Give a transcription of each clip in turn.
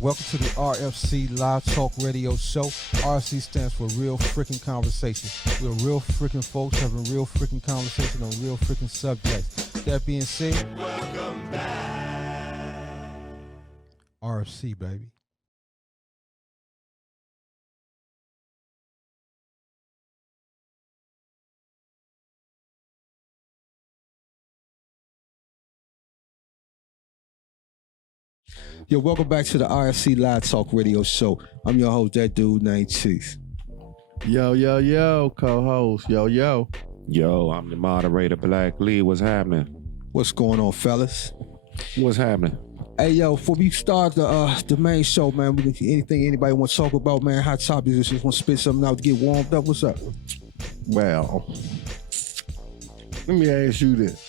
Welcome to the RFC Live Talk Radio Show. RFC stands for Real Freaking Conversation. We're real freaking folks having real freaking conversation on real freaking subjects. That being said, welcome back. RFC, baby. Yo, welcome back to the RFC Live Talk Radio Show. I'm your host, that dude named Chease. Yo, co-host. Yo. Yo, I'm the moderator, Black Lee. What's happening? What's going on, fellas? What's happening? Hey, yo, before we start the main show, man, anything anybody want to talk about, man, hot topics, just want to spit something out to get warmed up? What's up? Well, let me ask you this.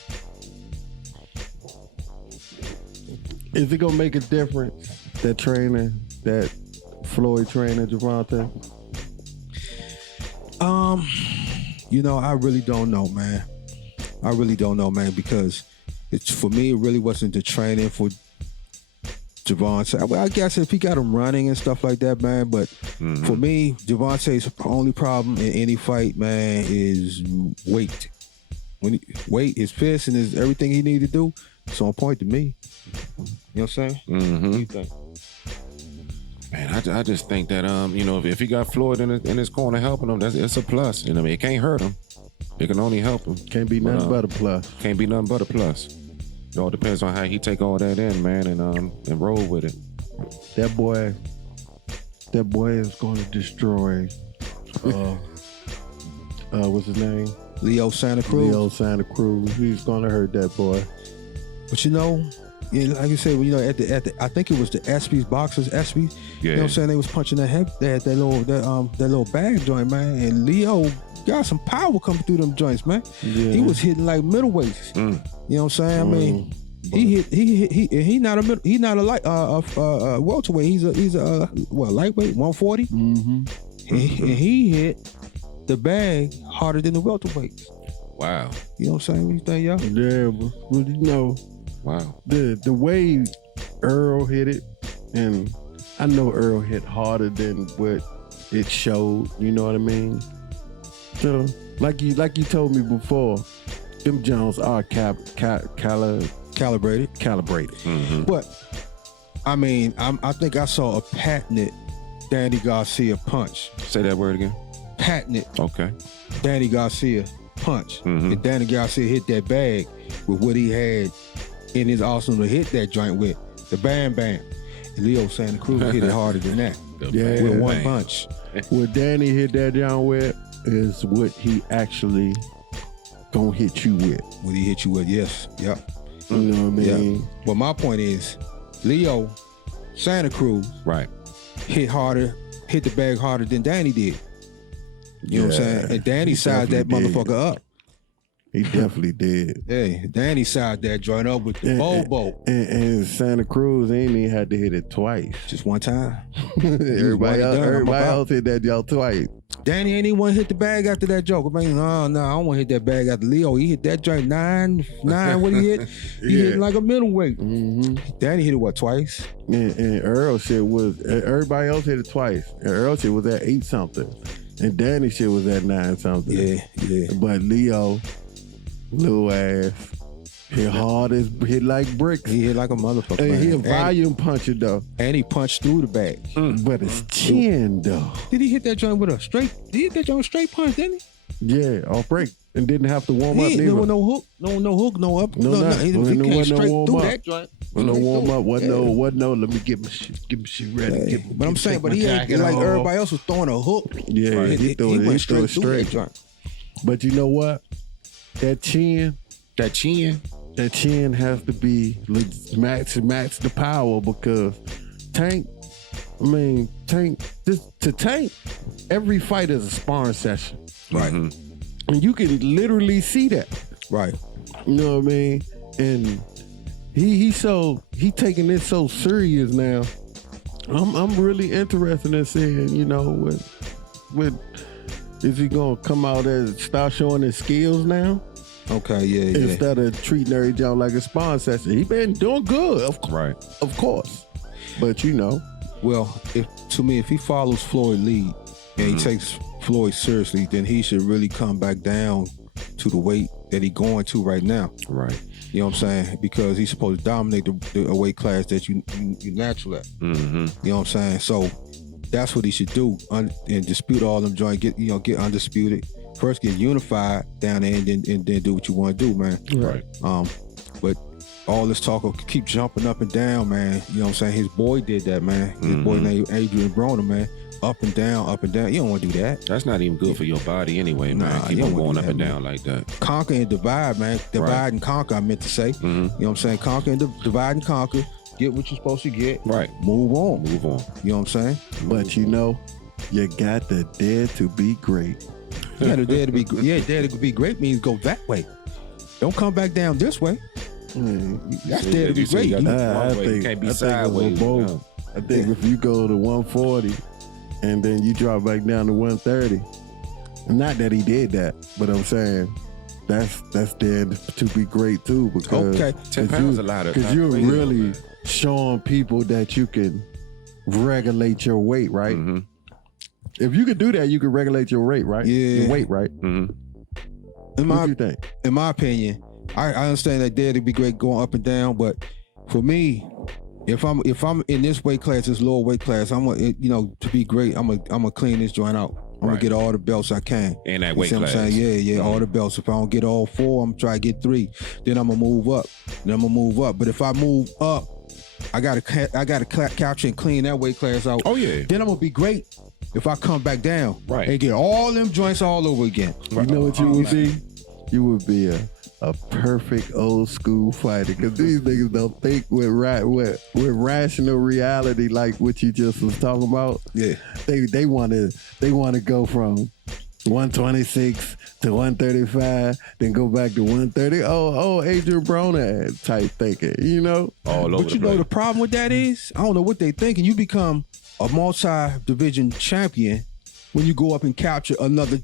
Is it gonna make a difference, that Floyd trainer, Javante? I really don't know, man. Because for me, it really wasn't the training for Javante. Well, I guess if he got him running and stuff like that, man, but for me, Javante's only problem in any fight, man, is weight. Weight, his fist, and his everything he needed to do, it's on point to me. You know what I'm saying? Mm-hmm. What do you think? Man, I just think that if he got Floyd in his corner helping him, it's a plus. You know what I mean? It can't hurt him. It can only help him. Can't be nothing but a plus. Can't be nothing but a plus. It all depends on how he take all that in, man, and roll with it. That boy is going to destroy. What's his name? Leo Santa Cruz. He's going to hurt that boy. But like you said, at the I think it was the ESPYs, boxers, ESPYs. Yeah. You know what I'm saying? They was punching that little bag joint, man. And Leo got some power coming through them joints, man. Yeah. He was hitting like middleweights. You know what I'm saying? I mean, he not a welterweight. He's a lightweight, 140. Mm-hmm. And he hit the bag harder than the welterweights. Wow. You know what I'm saying? What you think, y'all? Yeah, but wow. The way Earl hit it, and I know Earl hit harder than what it showed. You know what I mean? So, like you told me before, them Jones are calibrated. Mm-hmm. But I mean, I think I saw a patented Danny Garcia punch. Say that word again. Patented. Okay. Danny Garcia punch. Mm-hmm. And Danny Garcia hit that bag with what he had in his arsenal to hit that joint with. The bam. And Leo Santa Cruz hit it harder than that. With one punch. What Danny hit that joint with is what he actually gonna hit you with. What he hit you with, yes. Yep. You know what I mean? Yeah. Well, my point is, Leo Santa Cruz hit the bag harder than Danny did. You know what I'm saying? And Danny sized that motherfucker up. He definitely did. Hey, Danny sized that joint up with the bobo. And Santa Cruz ain't even had to hit it twice. Just one time. Everybody else hit that joint twice. Danny ain't even want to hit the bag after that joke. I mean, no, I don't want to hit that bag after Leo. He hit that joint 9. What he hit? He hit like a middleweight. Mm-hmm. Danny hit it, what, twice? And Earl shit was, everybody else hit it twice. And Earl shit was at 8 something. And Danny shit was at 9 something. Yeah. But Leo, little ass, hit like bricks. He hit like a motherfucker. And man. he a volume puncher though. And he punched through the bag. But his chin though. Did he hit that joint with a straight? He hit that joint with a straight punch, didn't he? Yeah, off break. And didn't have to warm up neither. No hook, no up. No, he came straight through that joint. No warm up. What no. Let me get my shit ready. But I'm saying, he ain't like everybody else was throwing a hook. Yeah, he went straight through that joint. But you know what? That chin has to be match the power, because Tank, every fight is a sparring session. Right. Mm-hmm. And you can literally see that. Right. You know what I mean? And he taking this so serious now. I'm really interested in seeing, with is he gonna come out and start showing his skills now? Okay, yeah. Instead of treating every job like a sparring session. He been doing good, of course. But Well, if he follows Floyd lead and he takes Floyd seriously, then he should really come back down to the weight that he's going to right now. Right. You know what I'm saying? Because he's supposed to dominate the weight class that you natural at. Mm-hmm. You know what I'm saying? So that's what he should do and dispute all them joints. Get undisputed. First, get unified down there, and then do what you want to do, man. Right. But all this talk of keep jumping up and down, man. You know what I'm saying? His boy did that, man. His boy named Adrian Broner, man. Up and down, up and down. You don't want to do that. That's not even good for your body anyway, man. Keep on going up and down like that. Conquer and divide, man. Divide and conquer, I meant to say. You know what I'm saying? Conquer and divide and conquer. Get what you're supposed to get. Right. Move on. Move on. You know what I'm saying? But you got to dare to be great. You got to dare to be great. Yeah, dare to be great means go that way. Don't come back down this way. That's dare to be great. You can't be sideways. I think if you go to 140 and then you drop back down to 130, not that he did that, but I'm saying that's there to be great too, because 10 pounds a lot of, because you're really showing people that you can regulate your weight, right? Mm-hmm. If you could do that, you could regulate your rate, right? Yeah. Your weight, right? Mm-hmm. What do you think? In my opinion, I understand that dare to be great going up and down, but for me, if I'm in this weight class, this lower weight class, to be great, I'm gonna clean this joint out. I'm gonna get all the belts I can. In that weight class. I'm saying? Yeah, all the belts. If I don't get all 4, I'm gonna try to get 3. Then I'm gonna move up. But if I move up, I gotta capture and clean that weight class out. Oh yeah. Then I'm gonna be great if I come back down. Right. And get all them joints all over again. You know what you would be? You would be a perfect old school fighter, because these niggas don't think with rational reality like what you just was talking about. Yeah, they want to go from 126 to 135, then go back to 130. Oh, Adrian Broner type thinking, all over. But the problem with that is, I don't know what they thinking. You become a multi-division champion when you go up and capture another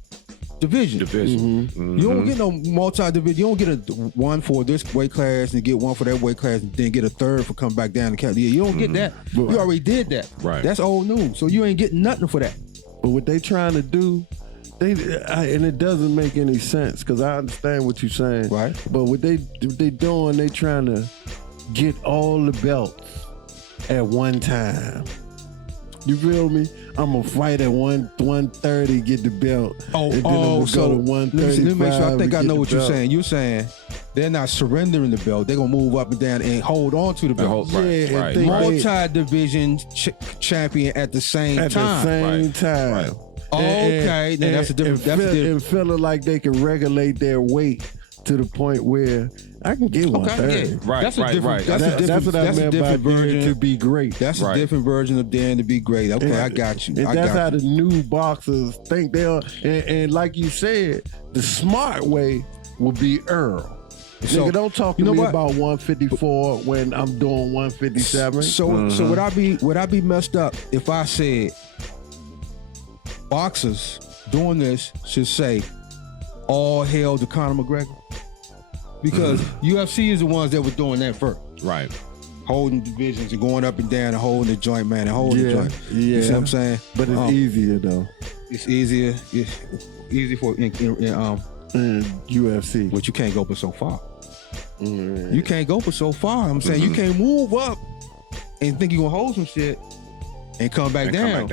division. Mm-hmm. You don't get no multi-division. You don't get a one for this weight class and get one for that weight class and then get a third for come back down and capture. Yeah, you don't get that. You already did that. Right. That's old news. So you ain't getting nothing for that. But what they trying to do, and it doesn't make any sense, because I understand what you're saying. Right. But what they doing, they trying to get all the belts at one time. You feel me? I'm gonna fight at 130, get the belt. So go to 135. Let me make sure. I think I know what you're saying. You're saying they're not surrendering the belt. They're gonna move up and down and hold on to the belt. Right. Multi-division champion at the same time. Right. Okay, now that's a different. And feeling like they can regulate their weight to the point where I can get 130. Yeah. Right. That's what I meant by daring to be great. That's a different version of daring to be great. Okay, I got you. And that's how the new boxers think they are. And like you said, the smart way would be Earl. So, nigga, don't talk to me about 154 when I'm doing 157. So would I be messed up if I said boxers doing this should say all hail to Conor McGregor? Because UFC is the ones that were doing that first. Right. Holding divisions and going up and down and holding the joint, man, and holding the joint. Yeah. You see what I'm saying? But it's easier though. It's easier. It's easy for in UFC. But you can't go but so far. You can't go but so far. I'm saying you can't move up and think you're gonna hold some shit and come back down.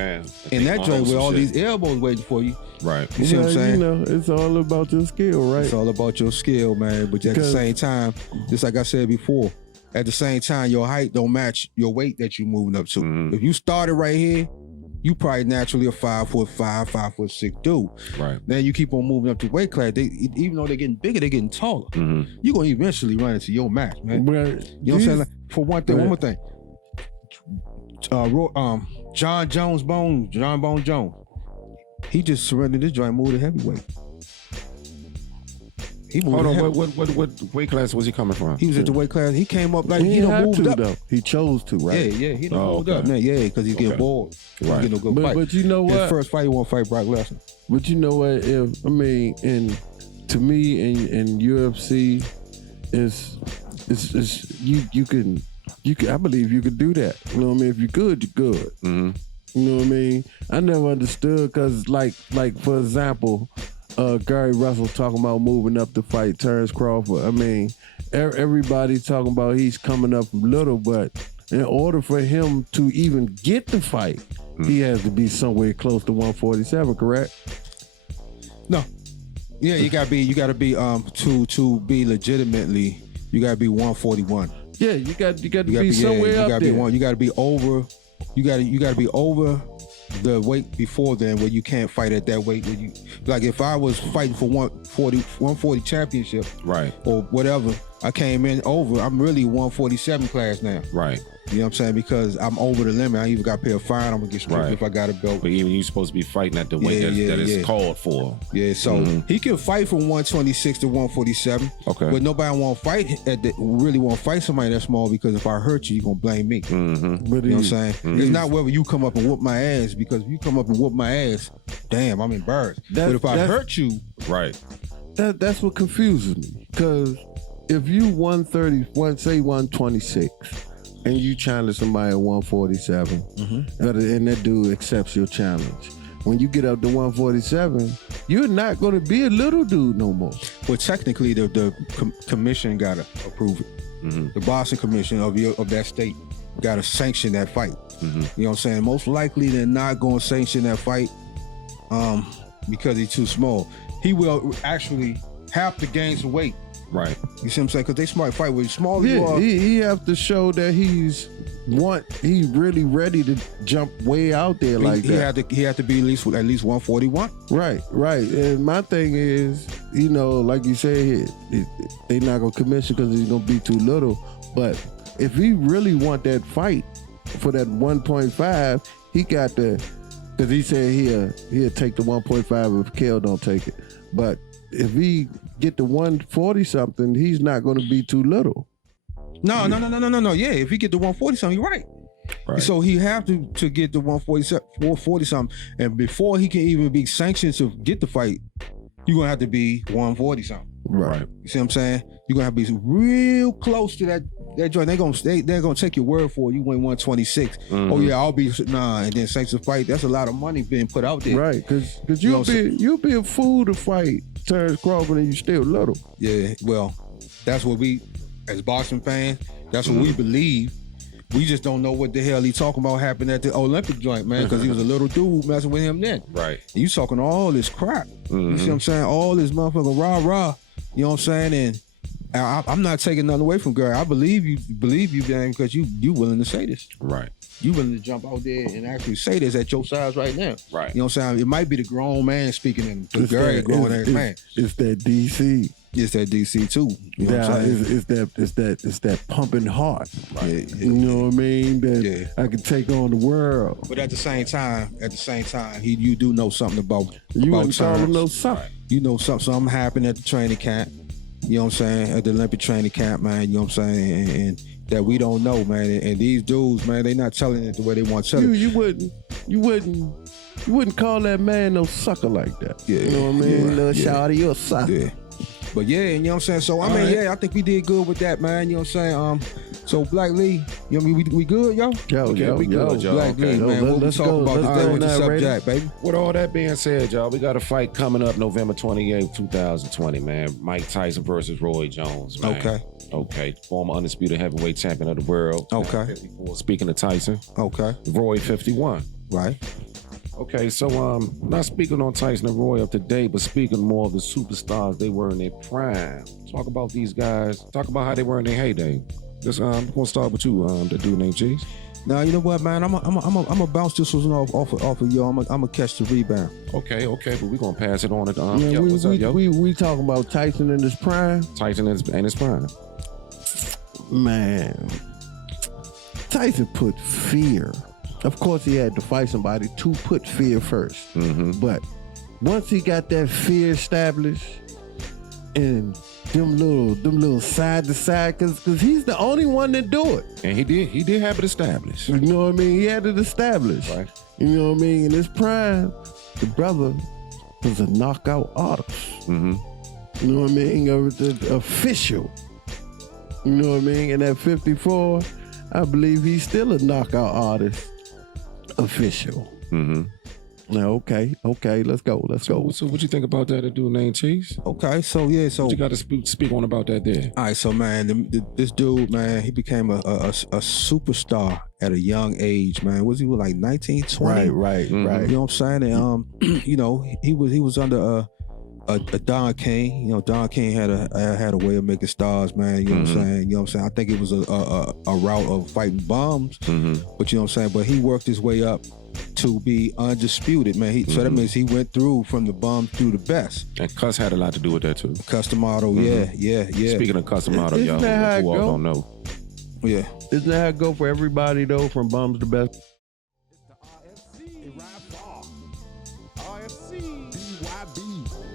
And that joint with all these elbows waiting for you. Right. You see what I'm saying? It's all about your skill, right? It's all about your skill, man. But at the same time, just like I said before, at the same time, your height don't match your weight that you're moving up to. If you started right here, you probably naturally a 5'5", 5'6" dude. Right. Then you keep on moving up to weight class. Even though they're getting bigger, they're getting taller. You're gonna eventually run into your match, man. You know what I'm saying? Like, for one more thing. John Bone Jones. He just surrendered his joint, moved to heavyweight. Hold on, what weight class was he coming from? He was at the weight class. He came up like he done moved up. Though. He chose to, right? Yeah, he done moved up, man. Yeah, because he's getting bored. Right. He's getting a good fight. But you know what? His first fight, he won't fight Brock Lesnar. But you know what? To me, in UFC, you can I believe you could do that. You know what I mean? If you could, you could. Mm-hmm. You know what I mean? I never understood because, like for example, Gary Russell talking about moving up to fight Terrence Crawford. I mean, everybody talking about he's coming up little, but in order for him to even get the fight, he has to be somewhere close to 147. Correct? No. Yeah, you gotta be to be legitimately. You gotta be 141. Yeah, you got to be somewhere up there. You gotta be over. You gotta be over the weight before then, where you can't fight at that weight. Where you like, if I was fighting for 140 championship, right, or whatever, I came in over. I'm really 147 class now. Right. You know what I'm saying? Because I'm over the limit. I even got to pay a fine. I'm gonna get stripped if I got a belt. But even you're supposed to be fighting at the weight that is called for. Yeah, so he can fight from 126 to 147. Okay. But nobody want to fight really want to fight somebody that small, because if I hurt you, you're gonna blame me. Mm-hmm. But you know what I'm saying? It's not whether you come up and whoop my ass, because if you come up and whoop my ass, damn, I'm embarrassed. But if I hurt you, right. That's what confuses me. Because if you 126, and you challenge somebody at 147, and that dude accepts your challenge, when you get up to 147, you're not going to be a little dude no more. Well, technically, the commission got to approve it. The boxing commission of that state got to sanction that fight. You know what I'm saying? Most likely, they're not going to sanction that fight because he's too small. He will actually have to gain some weight. Right. You see what I'm saying? Because they smart fight with smaller you are. He have to show that he's really ready to jump way out there like that. He had to be at least 141. Right. And my thing is, like you said, they not gonna commission because he's gonna be too little. But if he really want that fight for that 1.5, he got to, because he said he'll take the 1.5 if Kel don't take it. But if he get to 140 something, he's not going to be too little. No. Yeah, if he get to 140 something, you're right. So he have to get to 140 something, and before he can even be sanctioned to get the fight, you're gonna have to be 140 something. Right. You see what I'm saying? You're gonna have to be real close to that joint. They're gonna take your word for it. You win 126. Oh yeah, I'll be and then sanction fight. That's a lot of money being put out there. Right, because you'll be a fool to fight Terrence Crawford and you still little. Yeah, well, that's what we, as boxing fans, that's what we believe. We just don't know what the hell he talking about happened at the Olympic joint, man, because he was a little dude messing with him then. Right. And you talking all this crap. You see what I'm saying? All this motherfucking rah-rah. You know what I'm saying? And I'm not taking nothing away from Gary. I believe you, man, because you willing to say this. Right. You willing to jump out there and actually say this at your size right now. Right. You know what I'm saying? It might be the grown man speaking in him. But Gary grown ass man. It's that DC. It's that DC too. You know what I'm saying? It's that pumping heart. Right. You know what I mean? That I can take on the world. But at the same time, you do know something about you about terms. Know something. You know something happened at the training camp. You know what I'm saying? At the Olympic training camp, man. You know what I'm saying? And that we don't know, man. And these dudes, man, they not telling it the way they want to tell it. You wouldn't call that man no sucker like that. Yeah. You know what I mean? Little shawty, you a sucker. Yeah. But yeah, you know what I'm saying? So, I mean, I think we did good with that, man. You know what I'm saying? So, Black Lee, you know what I mean? We good, yo? We good, y'all. Black Lee, man, what we talking about today with the subject, baby? With all that being said, y'all, we got a fight coming up November 28th, 2020, man. Mike Tyson versus Roy Jones, man. Okay. Former undisputed heavyweight champion of the world. Okay. 54. Speaking of Tyson. Okay. Roy 51. Right. Okay, so not speaking on Tyson and Roy up to date, but speaking more of the superstars they were in their prime. Talk about these guys. Talk about how they were in their heyday. Just I'm gonna start with you, the dude named Chease. Now you know what, man. I'm gonna bounce this one off of you. I'm gonna catch the rebound. Okay, but we're gonna pass it on to what's up, yo? We talking about Tyson in his prime. Tyson in his prime. Man, Tyson put fear. Of course, he had to fight somebody to put fear first. But once he got that fear established, and them little side to side, because he's the only one that do it. And he did have it established. You know what I mean? He had it established. Right. You know what I mean? In his prime, the brother was a knockout artist. You know what I mean? The official. You know what I mean? And at 54, I believe he's still a knockout artist official. Mm-hmm. Now, okay, let's go. So what you think about that? A dude named Chease? Okay, so yeah, so What you got to speak on about that there? all right, so man, this dude, man, he became a superstar at a young age, man. Was he like 19, 20? Right. You know what I'm saying? And you know, he was under a Don King. You know, Don King had a way of making stars, man. You know what I'm saying? You know what I'm saying? I think it was a route of fighting bombs, but you know what I'm saying? But he worked his way up to be undisputed, man. So that means he went through from the bum through the best. And Cuss had a lot to do with that too. Custom model, yeah. Speaking of custom model, Isn't y'all that how it who all go? don't know. Yeah. Isn't that how it go for everybody though? From bums to best.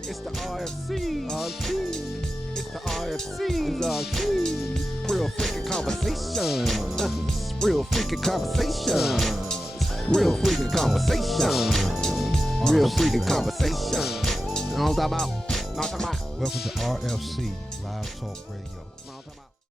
It's the RFC. It's the RFC. It's RFC. Real freaking conversations. Real freaking conversations. Real freaking conversations. Real freaking conversations. You know what I'm talking about? Welcome to RFC Live Talk Radio. You know what I'm talking about?